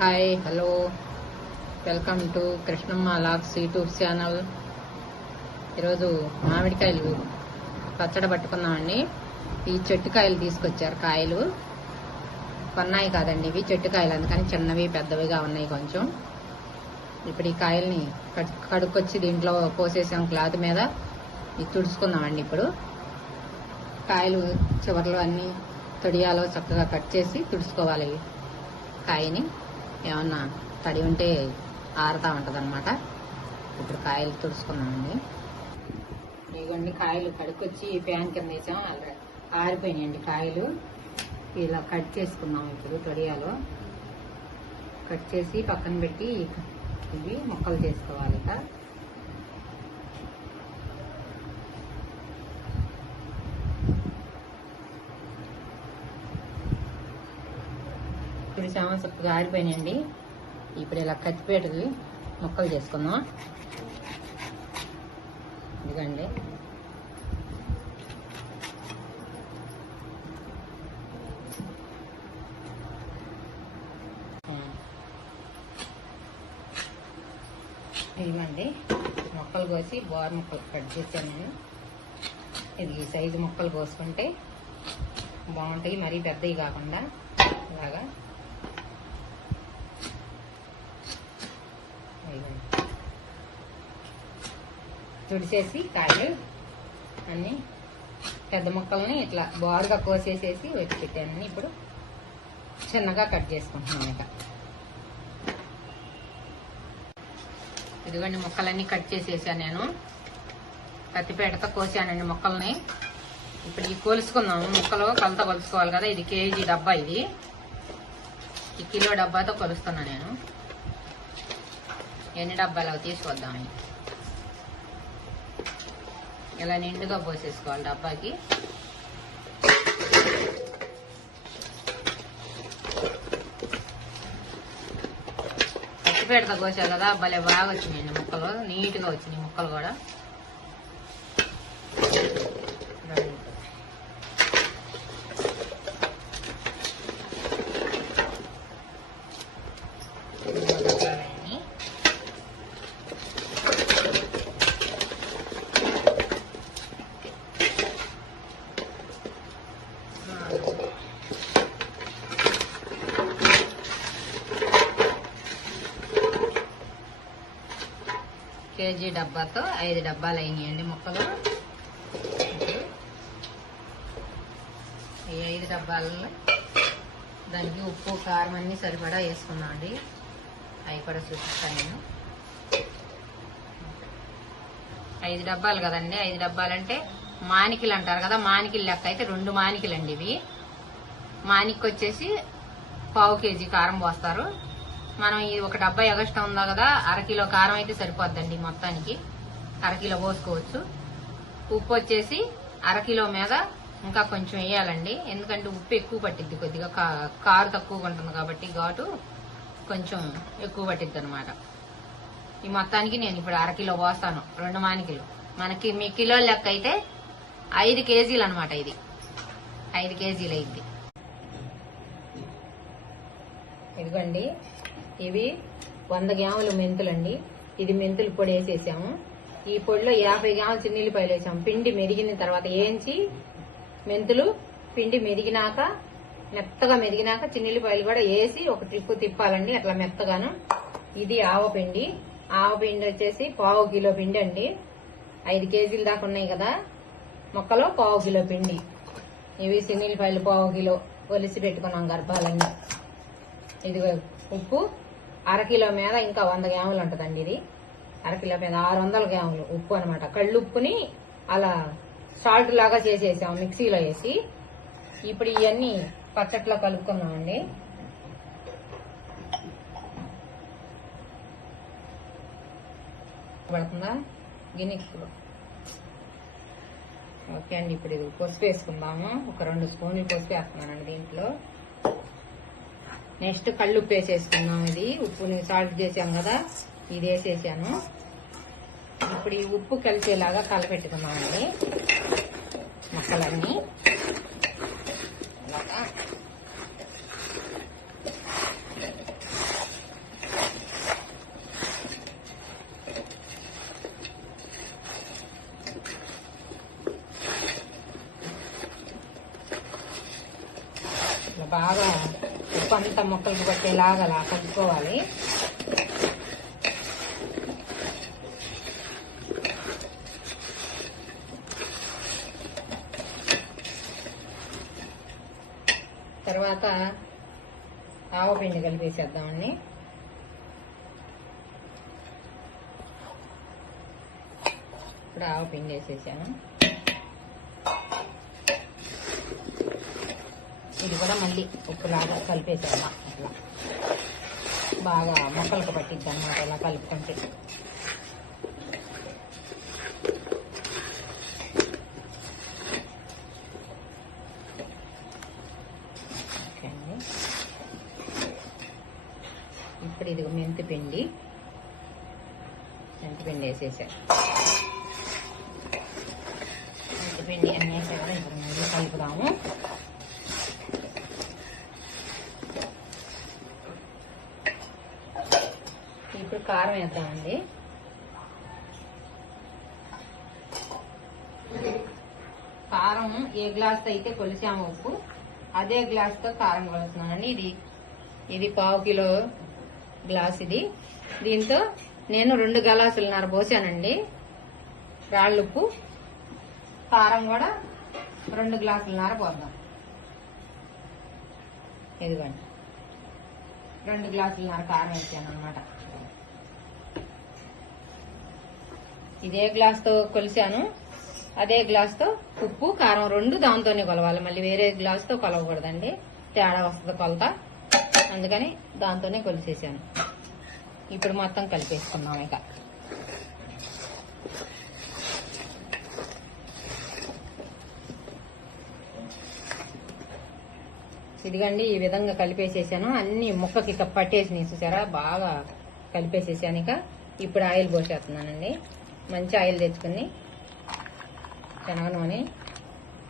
Hi hello welcome to Krishnamma logs YouTube channel ఈరోజు మామిడికాయలు పచ్చడి పట్టుకున్నామండి ఈ చెట్టుకాయలు తీసుకొచ్చారు కాయలు. కొన్నాయి కాదండి ఇవి చెట్టు కాయలు అందుకని చిన్నవి పెద్దవిగా ఉన్నాయి కొంచెం. ఇప్పుడు ఈ కాయల్ని కడుక్కొచ్చి దీంట్లో పోసేసాం క్లాత్ మీద. ఇది తుడుచుకుందామండి ఇప్పుడు. కాయలు చివరిలో అన్నీ తొడియాలో చక్కగా కట్ చేసి తుడుచుకోవాలి కాయని. ఏమన్నా తడి ఉంటే ఆరుతా ఉంటుంది అనమాట ఇప్పుడు కాయలు తుడుచుకున్నామండి. ఇదిగోండి కాయలు కడుక్కొచ్చి ఫ్యాన్ కింద వేసాం. అలా ఆరిపోయినాయండి కాయలు. ఇలా కట్ చేసుకున్నాం ఇప్పుడు తొడియాలో. కట్ చేసి పక్కన పెట్టి ఇవి ముక్కలు చేసుకోవాలి ఇక. సొప్పు గారిపోయినండి ఆరిపోయినాయండి. ఇప్పుడు ఇలా కత్తిపేటది ముక్కలు చేసుకుందాం. ఇదిగండి. ఇదిగండి. ముక్కలు కోసి బోర్ ముక్కలు కట్ చేశాను నేను. ఇది ఈ సైజు ముక్కలు కోసుకుంటే బాగుంటాయి. మరీ పెద్దవి కాకుండా ఇలాగా తుడిచేసి కాయలు అన్ని పెద్ద ముక్కల్ని ఇట్లా బారుగా కోసేసేసి వెట్టి పెట్టాను ఇప్పుడు చిన్నగా కట్ చేసుకుంటున్నాను ఇక. ఇదిగోండి ముక్కలన్నీ కట్ చేసేసాను నేను. కత్తిపేటతో కోసానండి ముక్కల్ని. ఇప్పుడు ఇవి కోలుసుకుందాము. ముక్కలు కలత కొలుసుకోవాలి కదా. ఇది కేజీ డబ్బా ఇది. ఈ కిలో డబ్బాతో కొలుస్తున్నా నేను. ఎన్ని డబ్బాలు అవి తీసుకొద్దాం. ఇలా నిండుగా పోసేసుకోవాలి డబ్బాకి. పచ్చిపేడతో కోసా కదా భలే బాగా వచ్చినాయండి ముక్కలు. నీట్గా వచ్చినాయి ముక్కలు కూడా. కేజీ డబ్బాతో ఐదు డబ్బాలు అయినాయండి ముక్కలు. ఈ ఐదు డబ్బాలలో దానికి ఉప్పు కారం అన్ని సరిపడా వేసుకున్నాం అండి అవి కూడా చూపిస్తాను నేను. ఐదు డబ్బాలు కదండి. ఐదు డబ్బాలు అంటే మానికలు అంటారు కదా మానికిల లెక్క అయితే రెండు మానికలు అండి ఇవి. మానికి వచ్చేసి పావు కేజీ కారం పోస్తారు. మనం ఈ ఒక డబ్బా ఎగస్ట్రా ఉందా కదా అరకిలో కారం అయితే సరిపోద్దండి మొత్తానికి. అరకిలో పోసుకోవచ్చు. ఉప్పు వచ్చేసి అరకిలో మీద ఇంకా కొంచెం వేయాలండి. ఎందుకంటే ఉప్పు ఎక్కువ పట్టిద్ది కొద్దిగా. కా- కారు తక్కువగా ఉంటుంది కాబట్టి ఘాటు కొంచెం ఎక్కువ పట్టిద్ది అనమాట ఈ మొత్తానికి నేను ఇప్పుడు అరకిలో పోస్తాను. రెండు మానికిలో. మనకి మీ కిలో లెక్క అయితే ఐదు కేజీలు అనమాట ఇది. ఐదు కేజీలు అయింది. ఇదిగోండి. ఇవి వంద గ్రాములు మెంతులండి. ఇది మెంతులు పొడి వేసేసాము. ఈ పొడిలో యాభై గ్రాములు చిన్నీళ్ళపాయలు వేసాము. పిండి మెరిగిన తర్వాత ఏంచి మెంతులు పిండి మెరిగినాక మెత్తగా మెరిగినాక చిన్నీళ్ళపాయలు కూడా వేసి ఒక ట్రిప్పు తిప్పాలండి అట్లా మెత్తగాను. ఇది ఆవపిండి ఆవపిండి వచ్చేసి పావు కిలో పిండి అండి. ఐదు కేజీలు దాకా ఉన్నాయి కదా. మొక్కలో పావు కిలో పిండి. ఇవి చిన్నీళ్ళపాయలు పావు కిలో ఒలిసి పెట్టుకున్నాం గర్భాలన్నీ. ఇదిగో ఉప్పు. అరకిలో మీద ఇంకా వంద గ్రాములు ఉంటుందండి ఇది. అరకిలో మీద ఆరు వందల గ్రాములు ఉప్పు అనమాట కళ్ళు ఉప్పుని అలా సాల్ట్ లాగా చేసేసాం మిక్సీలో వేసి. ఇప్పుడు ఇవన్నీ పచ్చట్లో కలుపుకున్నామండి పడుతుందా? గిన్నె ఓకే అండి ఇప్పుడు ఇది పసుపు వేసుకుందాము. ఒక రెండు స్పూన్లు పసుపు వేస్తున్నానండి దీంట్లో. నెక్స్ట్ కళ్ళుప్పు వేసేసుకున్నాం ఇది. ఉప్పు సాల్ట్ చేసాం కదా ఇది వేసేసాను. ఇప్పుడు ఈ ఉప్పు కలిసేలాగా కలపెట్టుకున్నామండి మసాలన్నీ బాగా ఉప్పు అంతా ముక్కలకు పట్టేలాగా అలా కలుపుకోవాలి తర్వాత ఆవపిండి కలిపేసేద్దామండి ఇప్పుడు ఆవపిండి వేసేసాము ఇది కూడా మళ్ళీ ఉప్పులాగా కలిపేసేద్దాం అట్లా బాగా మొక్కలకు పట్టిద్ది అనమాట ఇలా కలుపుకుంటే. ఓకే అండి. ఇప్పుడు ఇది మెంతి పిండి మెంతి పిండి వేసేసా మెంతి పిండి అన్నీ వేసా కదా ఇప్పుడు మళ్ళీ కలుపుదాము ఇప్పుడు కారం వేద్దామండి. కారం ఏ గ్లాస్ అయితే కొలిసాము ఉప్పు అదే గ్లాస్తో కారం కొలుస్తున్నానండి. ఇది ఇది పావు కిలో గ్లాస్ ఇది. దీంతో నేను రెండు గలాసులున్నర పోసానండి. రాళ్ళుప్పు కారం కూడా రెండు గ్లాసులున్నర పోద్దాం. ఇదిగోండి. రెండు గ్లాసులున్నర కారం వేసాను అనమాట ఇదే గ్లాస్తో కొలిసాను అదే గ్లాస్తో ఉప్పు కారం రెండు దాంతోనే కొలవాలి. మళ్ళీ వేరే గ్లాస్తో కొలవకూడదండి. తేడా వస్తుంది కొలత. అందుకని దాంతోనే కొలిసేసాను ఇప్పుడు మొత్తం కలిపేసుకున్నాం ఇక. ఇదిగండి ఈ విధంగా కలిపేసేసాను. అన్ని ముక్కకి ఇక పట్టేసినాయి చూసారా? బాగా కలిపేసేసాను ఇక. ఇప్పుడు ఆయిల్ పోసేస్తున్నానండి. మంచి ఆయిల్ తెచ్చుకుని శనగ నూనె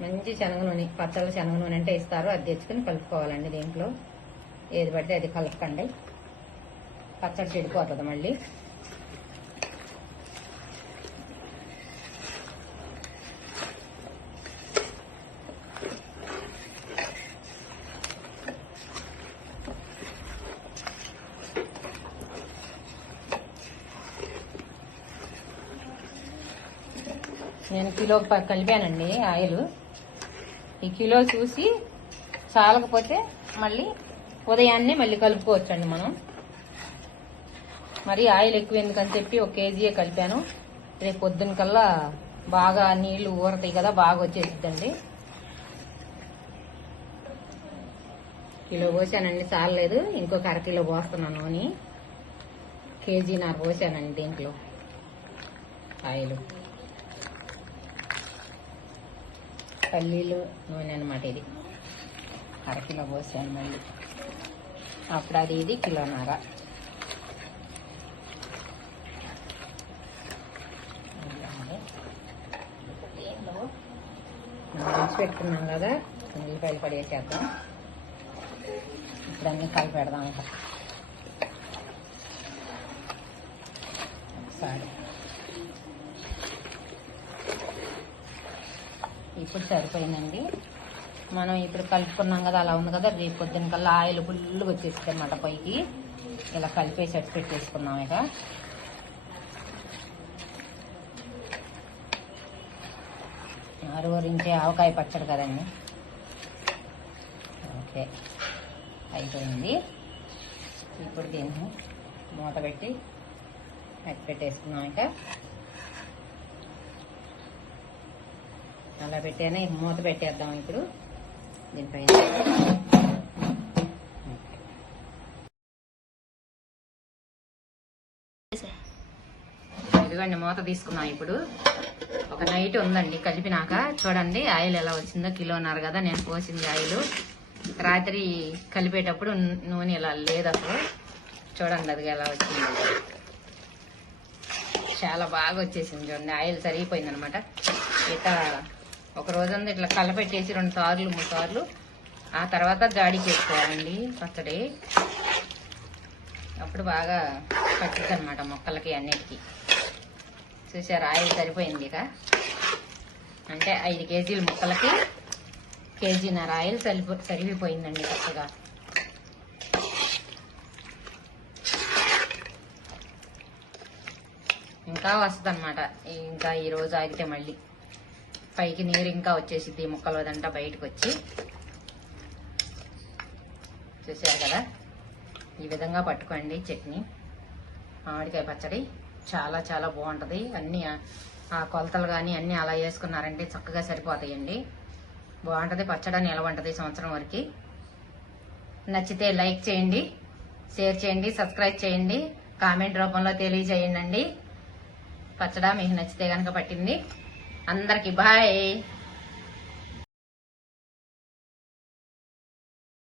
మంచి శనగ నూనె పచ్చళ్ళ శనగ నూనె అంటే ఇస్తారు. అది తెచ్చుకుని కలుపుకోవాలండి దీంట్లో. ఏది పడితే అది కలపకండి. పచ్చడి చెడిపోతుంది మళ్ళీ నేను కిలో ప- కలిపానండి ఆయిల్. ఈ కిలో చూసి చాలకపోతే మళ్ళీ ఉదయాన్నే మళ్ళీ కలుపుకోవచ్చండి మనం. మరి ఆయిల్ ఎక్కువ ఎందుకని చెప్పి ఒక కేజీయే కలిపాను. రేపు పొద్దున కల్లా బాగా నీళ్ళు ఊరతాయి కదా బాగా వచ్చేసిద్దండి. కిలో పోసానండి చాలలేదు ఇంకొక అర కిలో పోస్తున్నాను నూనె. కేజీ నాకు పోసానండి దీంట్లో ఆయిల్. పల్లీలు నూనె అనమాట ఇది. అరకిలో పోసాను మళ్ళీ. అప్పుడు అది ఇది కిలోన్నర. పెట్టుకున్నాం కదా ఉల్లిపాయలు పడేసేద్దాం ఇప్పుడు అన్ని కలిపి పెడదాం ఇక. ఒకసారి. ఇప్పుడు సరిపోయిందండి. మనం ఇప్పుడు కలుపుకున్నాం కదా అలా ఉంది కదా రేపు పొద్దున్న కల్లా ఆయిల్ ఫుల్గా వచ్చేస్తుంది అన్నమాట పైకి. ఇలా కలిపేసి అట్టు పెట్టేసుకున్నాం ఇక. ఆరువరించే ఆవకాయ పచ్చడి కదండి. ఓకే అయిపోయింది. ఇప్పుడు దీన్ని మూత పెట్టి పెట్టేసుకున్నాం ఇక. అలా పెట్టాను? మూత పెట్టేద్దాం ఇప్పుడు దీనిపైన. ఇదిగోండి మూత తీసుకున్నాం ఇప్పుడు. ఒక నైట్ ఉందండి కలిపినాక. చూడండి ఆయిల్ ఎలా వచ్చిందో కిలోన్నర కదా నేను పోసింది ఆయిల్. రాత్రి కలిపేటప్పుడు నూనె ఇలా లేదు చూడండి అది ఎలా వచ్చింది. చాలా బాగా వచ్చేసింది చూడండి ఆయిల్ సరిగిపోయింది అనమాట ఇట్లా ఒక రోజంతా ఇట్లా కలపెట్టేసి రెండు సార్లు మూడు సార్లు ఆ తర్వాత గాడికి చేసుకోవాలండి పచ్చడి. అప్పుడు బాగా పట్టుద్ది అనమాట మొక్కలకి అన్నిటికీ. చూసారు ఆయిల్ సరిపోయింది ఇక. అంటే ఐదు కేజీల ముక్కలకి కేజీన్నర ఆయిల్ సరిపో సరిగిపోయిందండి చక్కగా. ఇంకా వస్తుంది అనమాట ఇంకా ఈరోజు ఆగితే మళ్ళీ. పైకి నీరు ఇంకా వచ్చేసిద్ది ముక్కలదంతా బయటకు వచ్చి చూసారు కదా? ఈ విధంగా పట్టుకోండి చట్నీ. మామిడికాయ పచ్చడి చాలా చాలా బాగుంటుంది. అన్ని ఆ- కొలతలు కానీ అన్నీ అలా వేసుకున్నారంటే చక్కగా సరిపోతాయండి. బాగుంటుంది. పచ్చడి నిలవ ఉంటుంది సంవత్సరం వరకు. నచ్చితే లైక్ చేయండి షేర్ చేయండి సబ్స్క్రైబ్ చేయండి కామెంట్ రూపంలో తెలియజేయండి పచ్చడా మీకు నచ్చితే కనుక పట్టింది. అందరికి బాయ్